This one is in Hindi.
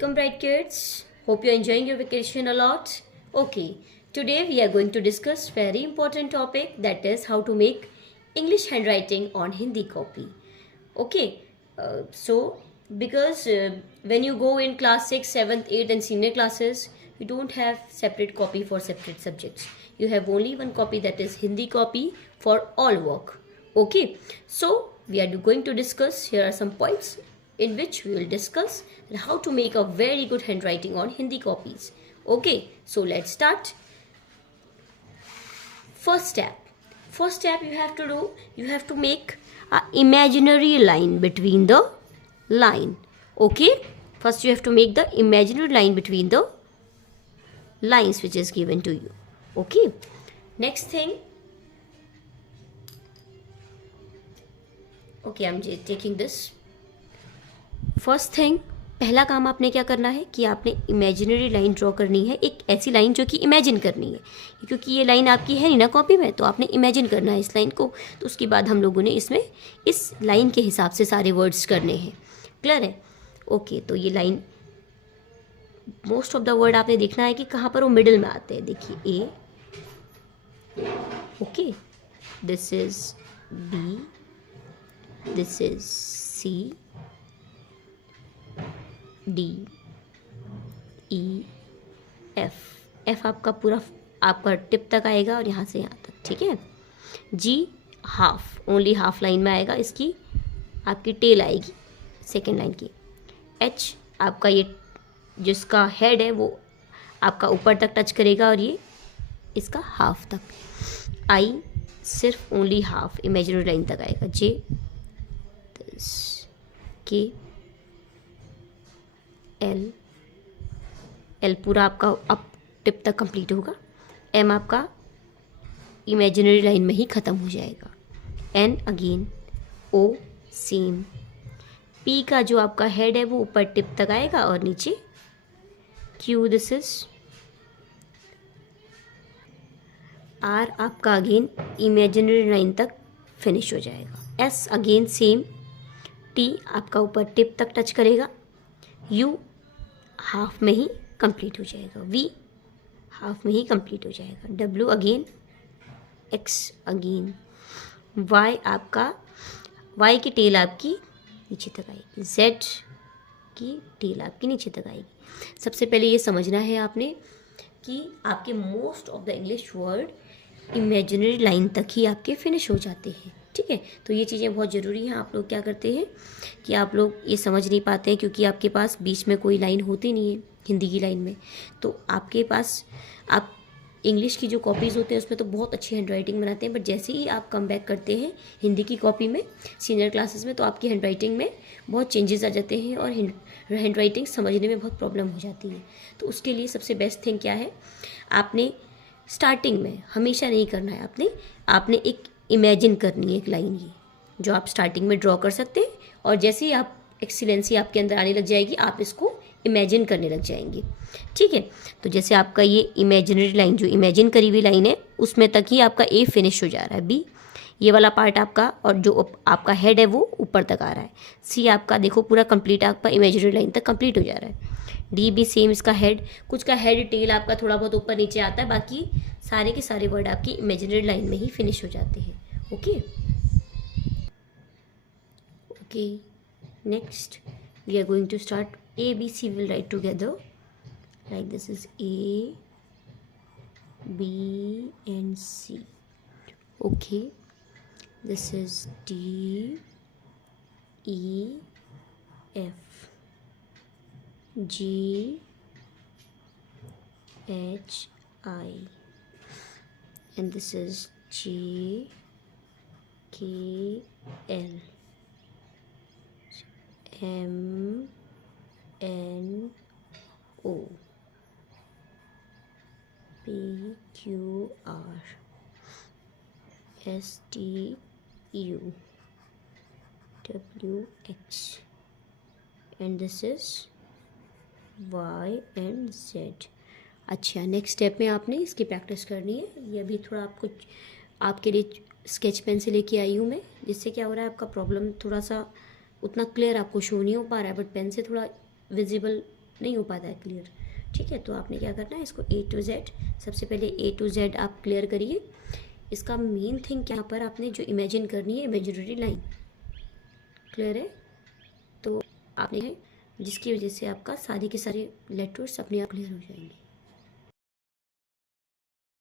Welcome, bright kids. Hope you're enjoying your vacation a lot. Okay, today we are going to discuss very important topic, that is how to make English handwriting on Hindi copy. Okay, so because when you go in class 6, 7th, 8th and senior classes, you don't have separate copy for separate subjects. You have only one copy, that is Hindi copy for all work. Okay, so we are going to discuss, here are some points in which we will discuss how to make a very good handwriting on Hindi copies. Okay, so let's start. First step you have to do, you have to make a imaginary line between the line. Okay, first you have to make the imaginary line between the lines which is given to you. Okay, next thing, okay, I'm just taking this. First thing, पहला काम आपने क्या करना है कि आपने इमेजिनरी लाइन ड्रॉ करनी है, एक ऐसी लाइन जो कि इमेजिन करनी है, क्योंकि ये लाइन आपकी है नहीं ना कॉपी में, तो आपने इमेजिन करना है इस लाइन को। तो उसके बाद हम लोगों ने इसमें इस लाइन के हिसाब से सारे वर्ड्स करने हैं। क्लियर है? ओके, तो ये line, most of the word आपने देखना है कि कहाँ पर वो मिडिल में आते हैं। देखिए A, okay, this is B, this is C, D, E, F आपका पूरा आपका टिप तक आएगा और यहाँ से यहाँ तक। ठीक है। जी हाफ, ओनली हाफ लाइन में आएगा, इसकी आपकी टेल आएगी सेकेंड लाइन की। एच आपका ये जिसका हेड है वो आपका ऊपर तक टच करेगा और ये इसका हाफ तक। आई सिर्फ ओनली हाफ इमेजिनरी लाइन तक आएगा। जे, के, एल पूरा आपका अप टिप तक कंप्लीट होगा। एम आपका इमेजिनरी लाइन में ही ख़त्म हो जाएगा। एन अगेन, ओ सेम। पी का जो आपका हेड है वो ऊपर टिप तक आएगा और नीचे क्यू, दिस इज आर आपका अगेन इमेजिनरी लाइन तक फिनिश हो जाएगा। S again same. टी आपका ऊपर टिप तक टच करेगा। यू हाफ में ही कंप्लीट हो जाएगा। वी हाफ में ही कंप्लीट हो जाएगा। W again, X again. Y आपका, वाई की टेल आपकी नीचे तक आएगी। जेड की टेल आपकी नीचे तक आएगी। सबसे पहले ये समझना है आपने कि आपके most of the English word imaginary line तक ही आपके फिनिश हो जाते हैं। ठीक है, तो ये चीज़ें बहुत ज़रूरी हैं। आप लोग क्या करते हैं कि आप लोग ये समझ नहीं पाते हैं क्योंकि आपके पास बीच में कोई लाइन होती नहीं है हिंदी की लाइन में। तो आपके पास, आप इंग्लिश की जो कॉपीज़ होते हैं उसमें तो बहुत अच्छी हैंड राइटिंग बनाते हैं, बट जैसे ही आप कम बैक करते हैं हिंदी की कॉपी में सीनियर क्लासेस में, तो आपकी हैंड राइटिंग में बहुत चेंजेस आ जाते हैं और हैंड राइटिंग समझने में बहुत प्रॉब्लम हो जाती है। तो उसके लिए सबसे बेस्ट थिंग क्या है, आपने स्टार्टिंग में हमेशा नहीं करना है, आपने एक इमेजिन करनी है एक लाइन, ये जो आप स्टार्टिंग में ड्रॉ कर सकते हैं, और जैसे ही आप एक्सीलेंसी आपके अंदर आने लग जाएगी आप इसको इमेजिन करने लग जाएंगे। ठीक है, तो जैसे आपका ये इमेजिनरी लाइन, जो इमेजिन करी हुई लाइन है उसमें तक ही आपका ए फिनिश हो जा रहा है। बी ये वाला पार्ट आपका, और जो आपका हेड है वो ऊपर तक आ रहा है। सी आपका देखो पूरा कंप्लीट आपका इमेजिनरी लाइन तक कंप्लीट हो जा रहा है। डी भी सेम, इसका हेड, कुछ का हेड टेल आपका थोड़ा बहुत ऊपर नीचे आता है, बाकी सारे के सारे वर्ड आपकी इमेजिनरी लाइन में ही फिनिश हो जाते हैं। Okay okay, next we are going to start. A B C will write together like this is A B and C. Okay, this is D E F G H I, and this is J K L M N O P Q R S T U W X, and this is Y and Z। अच्छा, नेक्स्ट स्टेप में आपने इसकी प्रैक्टिस करनी है। ये अभी थोड़ा आपको आपके लिए स्केच पेन से लेके आई हूँ मैं, जिससे क्या हो रहा है आपका प्रॉब्लम थोड़ा सा उतना क्लियर आपको शो नहीं हो पा रहा है, बट पेन से थोड़ा विजिबल नहीं हो पाता है क्लियर। ठीक है, तो आपने क्या करना है, इसको A to Z, सबसे पहले A to Z आप क्लियर करिए। इसका मेन थिंग क्या, यहाँ पर आपने जो इमेजिन करनी है इमेजिनरी लाइन, क्लियर है। तो आपने जिसकी वजह से आपका सारे के सारे लेटर्स अपने आप क्लियर हो जाएंगे।